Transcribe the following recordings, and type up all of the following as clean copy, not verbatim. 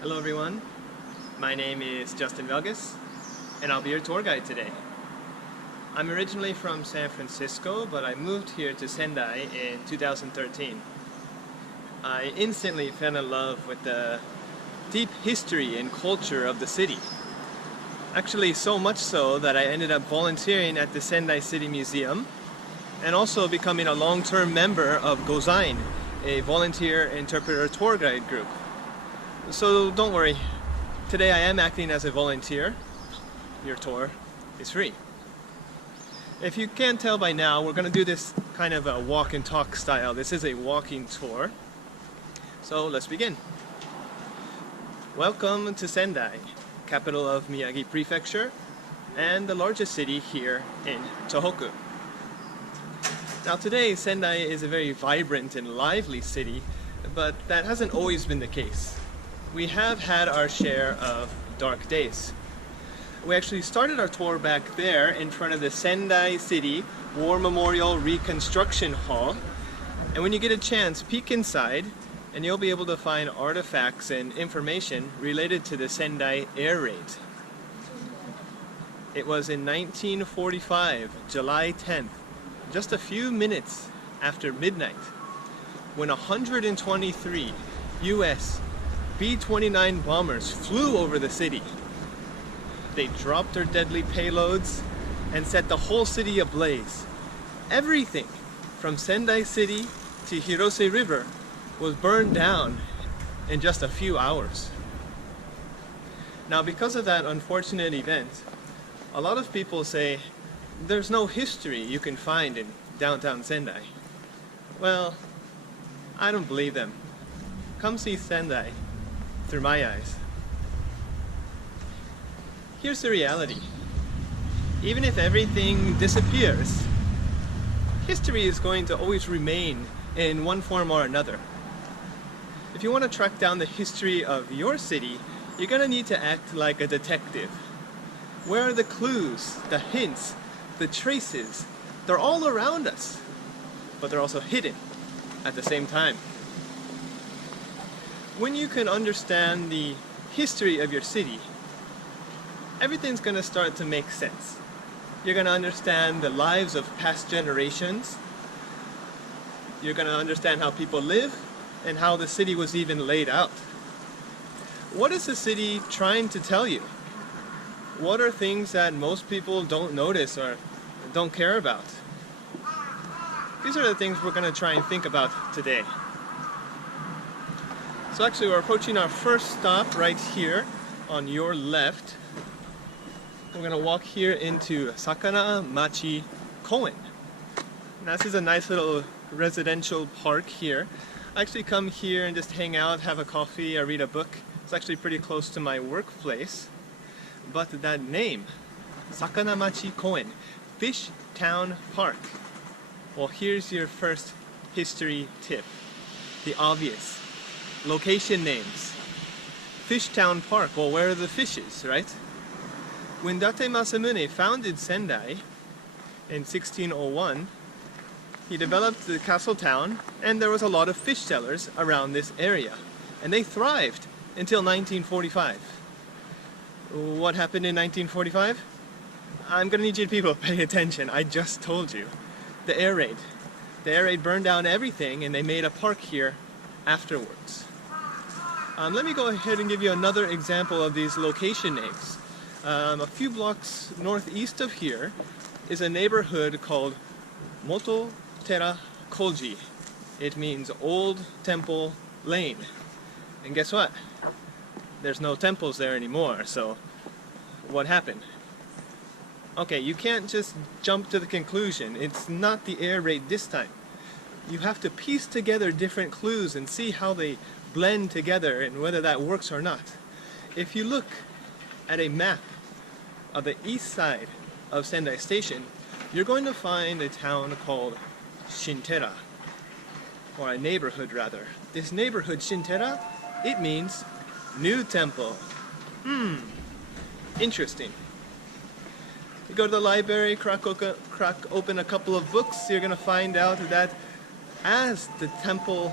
Hello everyone, my name is Justin Velgus and I'll be your tour guide today. I'm originally from San Francisco, but I moved here to Sendai in 2013. I instantly fell in love with the deep history and culture of the city. Actually, so much so that I ended up volunteering at the Sendai City Museum and also becoming a long-term member of Gozain, a volunteer interpreter tour guide group. So don't worry, today I am acting as a volunteer. Your tour is free. If you can't tell by now, we're going to do this kind of a walk and talk style. This is a walking tour. So let's begin. Welcome to Sendai, capital of Miyagi Prefecture and the largest city here in Tohoku. Now today, Sendai is a very vibrant and lively city, but that hasn't always been the case. We have had our share of dark days. We actually started our tour back there in front of the Sendai City War Memorial Reconstruction Hall. And when you get a chance, peek inside and you'll be able to find artifacts and information related to the Sendai air raid. It was in 1945, July 10th, just a few minutes after midnight, when 123 U.S. B-29 bombers flew over the city. They dropped their deadly payloads and set the whole city ablaze. Everything from Sendai City to Hirose River was burned down in just a few hours. Now, because of that unfortunate event, a lot of people say there's no history you can find in downtown Sendai. Well, I don't believe them. Come see Sendai through my eyes. Here's the reality. Even if everything disappears, history is going to always remain in one form or another. If you want to track down the history of your city, you're going to need to act like a detective. Where are the clues, the hints, the traces? They're all around us, but they're also hidden at the same time. When you can understand the history of your city, everything's going to start to make sense. You're going to understand the lives of past generations. You're going to understand how people live and how the city was even laid out. What is the city trying to tell you? What are things that most people don't notice or don't care about? These are the things we're going to try and think about today. So actually, we're approaching our first stop right here on your left. We're going to walk here into Sakana Machi Koen. Now, this is a nice little residential park here. I actually come here and just hang out, have a coffee, or read a book. It's actually pretty close to my workplace. But that name, Sakana Machi Koen, Fish Town Park. Well, here's your first history tip. The obvious. Location names. Fishtown Park, well, where are the fishes, right? When Date Masamune founded Sendai in 1601, he developed the castle town, and there was a lot of fish sellers around this area. And they thrived until 1945. What happened in 1945? I'm gonna need you people to pay attention. I just told you. The air raid. The air raid burned down everything, and they made a park here afterwards. Let me go ahead and give you another example of these location names. A few blocks northeast of here is a neighborhood called Moto Tera Koji. It means Old Temple Lane. And guess what? There's no temples there anymore, so what happened? Okay, you can't just jump to the conclusion. It's not the air raid this time. You have to piece together different clues and see how they blend together and whether that works or not. If you look at a map of the east side of Sendai Station, you're going to find a town called Shintera, or a neighborhood rather. This neighborhood, Shintera, it means new temple. Interesting. You go to the library, crack open a couple of books, you're going to find out that as the temple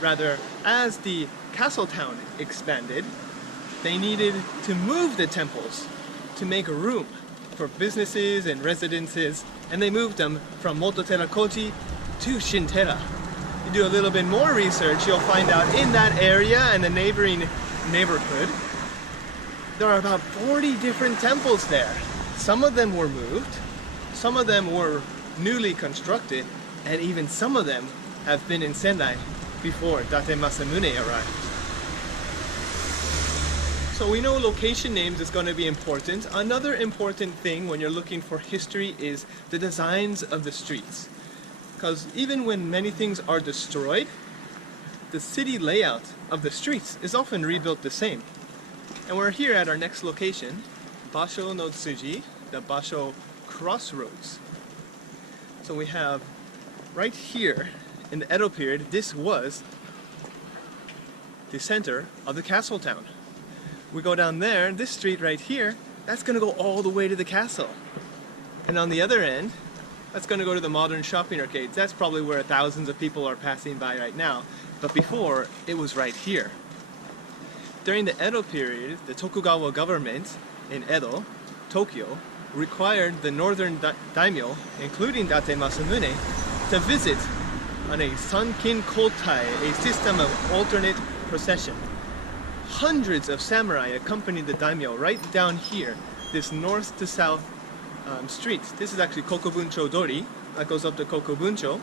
Rather, as the castle town expanded, they needed to move the temples to make room for businesses and residences, and they moved them from Mototera Koji to Shintera. You do a little bit more research, you'll find out in that area and the neighboring neighborhood, there are about 40 different temples there. Some of them were moved, some of them were newly constructed, and even some of them have been in Sendai before Date Masamune arrived. So we know location names is going to be important. Another important thing when you're looking for history is the designs of the streets. Because even when many things are destroyed, the city layout of the streets is often rebuilt the same. And we're here at our next location, Basho no Tsuji, the Basho Crossroads. So we have right here in the Edo period, this was the center of the castle town. We go down there, this street right here, that's going to go all the way to the castle. And on the other end, that's going to go to the modern shopping arcades. That's probably where thousands of people are passing by right now. But before, it was right here. During the Edo period, the Tokugawa government in Edo, Tokyo, required the northern daimyo, including Date Masamune, to visit on a Sankin Kotai, a system of alternate procession. Hundreds of samurai accompanied the daimyo right down here, this north to south street. This is actually Kokobuncho Dori, that goes up to Kokobuncho.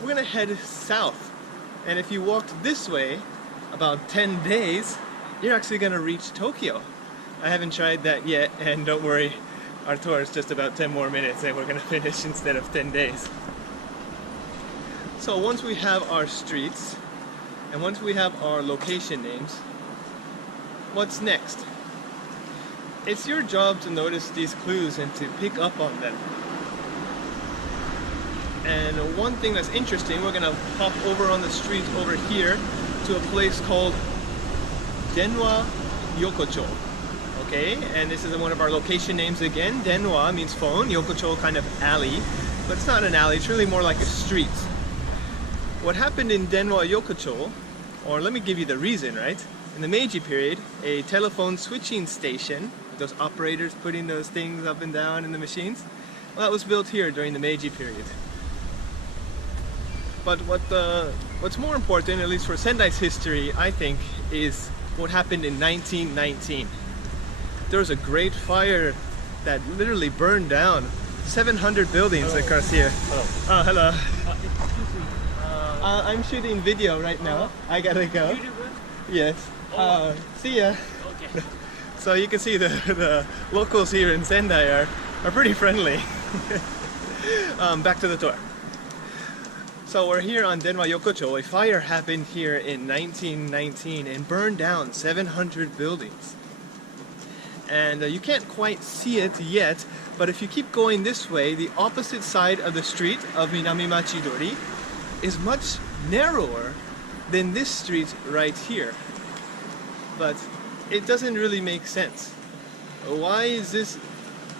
We're gonna head south, and if you walked this way about 10 days, you're actually gonna reach Tokyo. I haven't tried that yet, and don't worry, our tour is just about 10 more minutes and we're gonna finish instead of 10 days. So once we have our streets, and once we have our location names, what's next? It's your job to notice these clues and to pick up on them. And one thing that's interesting, we're gonna hop over on the street over here to a place called Denwa Yokocho. Okay, and this is one of our location names again. Denwa means phone, Yokocho kind of alley, but it's not an alley, it's really more like a street. What happened in Denwa Yokocho, or let me give you the reason, right? In the Meiji period, a telephone switching station, those operators putting those things up and down in the machines, well, that was built here during the Meiji period. But what's more important, at least for Sendai's history, I think, is what happened in 1919. There was a great fire that literally burned down 700 buildings across here. Hello. Oh, hello. Excuse me. I'm shooting video right now. I gotta go. YouTuber? Yes. Oh. See ya. Okay. So you can see the locals here in Sendai are pretty friendly. Back to the tour. So we're here on Denwa Yokocho. A fire happened here in 1919 and burned down 700 buildings. And you can't quite see it yet, but if you keep going this way, the opposite side of the street of Minamimachi Dori is much narrower than this street right here. But it doesn't really make sense. Why is this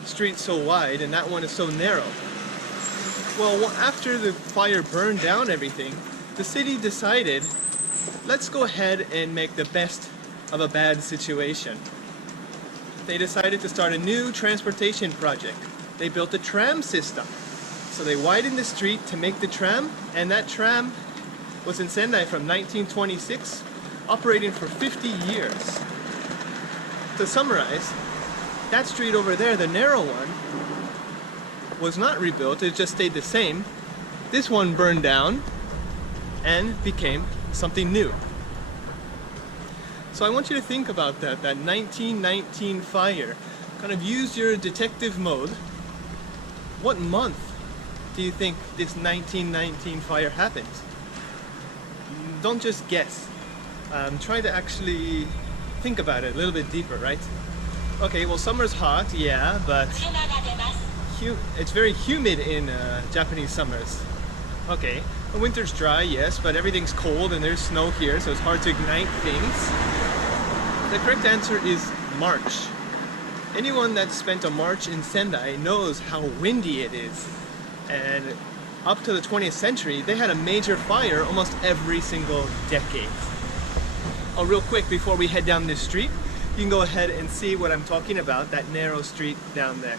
street so wide and that one is so narrow? Well, after the fire burned down everything, the city decided, let's go ahead and make the best of a bad situation. They decided to start a new transportation project. They built a tram system. So they widened the street to make the tram, and that tram was in Sendai from 1926, operating for 50 years. To summarize, that street over there, the narrow one, was not rebuilt, it just stayed the same. This one burned down and became something new. So I want you to think about that 1919 fire. Kind of use your detective mode. What month do you think this 1919 fire happened? Don't just guess. Try to actually think about it a little bit deeper, right? Okay, well, summer's hot, yeah, but it's very humid in Japanese summers. Okay, the winter's dry, yes, but everything's cold and there's snow here, so it's hard to ignite things. The correct answer is March. Anyone that's spent a March in Sendai knows how windy it is. And up to the 20th century, they had a major fire almost every single decade. Oh, real quick, before we head down this street, you can go ahead and see what I'm talking about, that narrow street down there.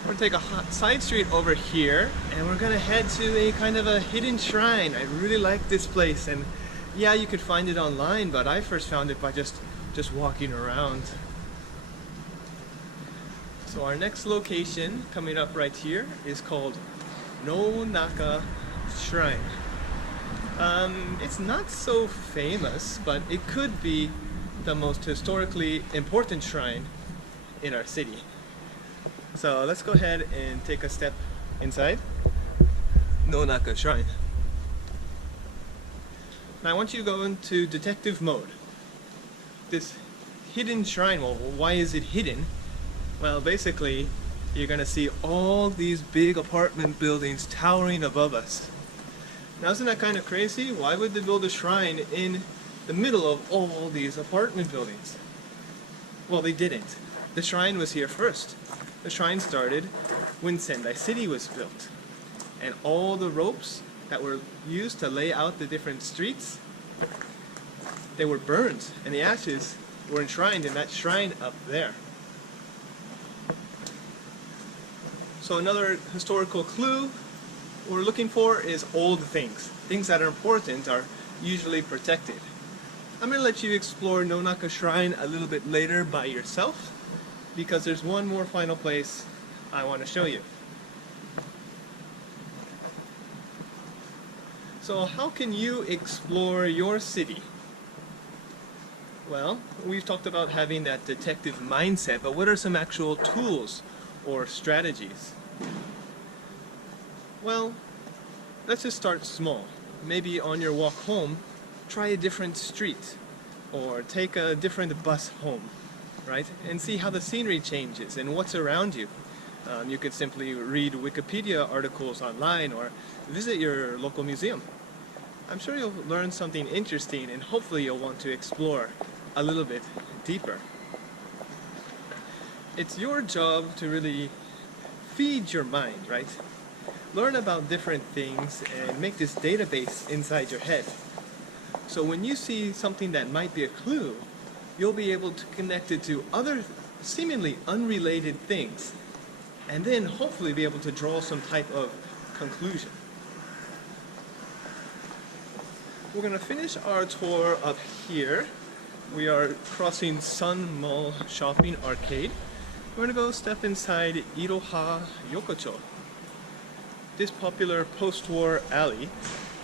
We're gonna take a side street over here, and we're gonna head to a kind of a hidden shrine. I really like this place, and yeah, you could find it online, but I first found it by just walking around. So our next location coming up right here is called No Naka Shrine. It's not so famous, but it could be the most historically important shrine in our city. So let's go ahead and take a step inside No Naka Shrine. Now I want you to go into detective mode. This hidden shrine, well, why is it hidden? Well, basically, you're gonna see all these big apartment buildings towering above us. Now isn't that kind of crazy? Why would they build a shrine in the middle of all these apartment buildings? Well, they didn't. The shrine was here first. The shrine started when Sendai City was built. And all the ropes that were used to lay out the different streets, they were burned, and the ashes were enshrined in that shrine up there. So another historical clue we're looking for is old things. Things that are important are usually protected. I'm going to let you explore No Naka Shrine a little bit later by yourself, because there's one more final place I want to show you. So how can you explore your city? Well, we've talked about having that detective mindset, but what are some actual tools or strategies? Well, let's just start small. Maybe on your walk home, try a different street or take a different bus home, right? And see how the scenery changes and what's around you. You could simply read Wikipedia articles online or visit your local museum. I'm sure you'll learn something interesting, and hopefully you'll want to explore a little bit deeper. It's your job to really feed your mind, right? Learn about different things and make this database inside your head. So when you see something that might be a clue, you'll be able to connect it to other seemingly unrelated things, and then hopefully be able to draw some type of conclusion. We're going to finish our tour up here. We are crossing Sun Mall Shopping Arcade. We're going to go step inside Iroha Yokocho. This popular post-war alley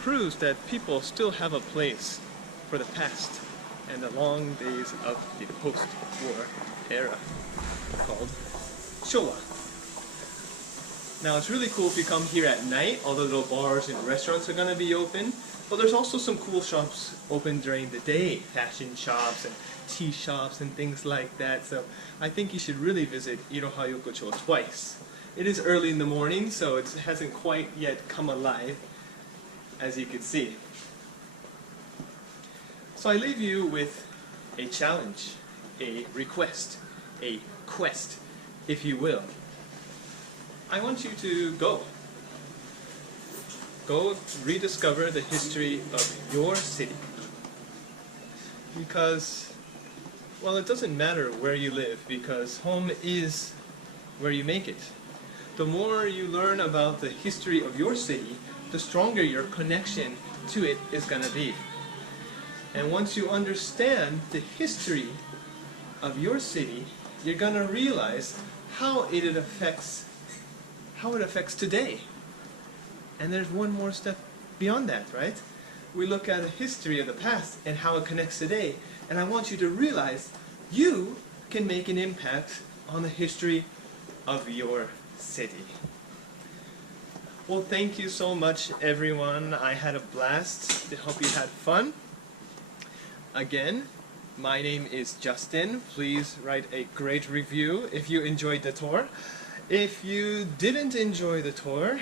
proves that people still have a place for the past and the long days of the post-war era called Showa. Now it's really cool if you come here at night. All the little bars and restaurants are going to be open. But there's also some cool shops open during the day. Fashion shops and tea shops and things like that. So I think you should really visit Iroha Yokocho twice. It is early in the morning, so it hasn't quite yet come alive, as you can see. So I leave you with a challenge, a request, a quest, if you will. I want you to go rediscover the history of your city. Because, well, it doesn't matter where you live, because home is where you make it. The more you learn about the history of your city, the stronger your connection to it is going to be. And once you understand the history of your city, you're going to realize how it affects today. And there's one more step beyond that, right? We look at the history of the past and how it connects today. And I want you to realize you can make an impact on the history of your city. Well, thank you so much, everyone. I had a blast. I hope you had fun. Again, my name is Justin. Please write a great review if you enjoyed the tour. If you didn't enjoy the tour,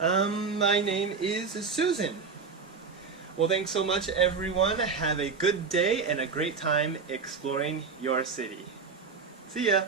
my name is Susan. Well, thanks so much, everyone. Have a good day and a great time exploring your city. See ya!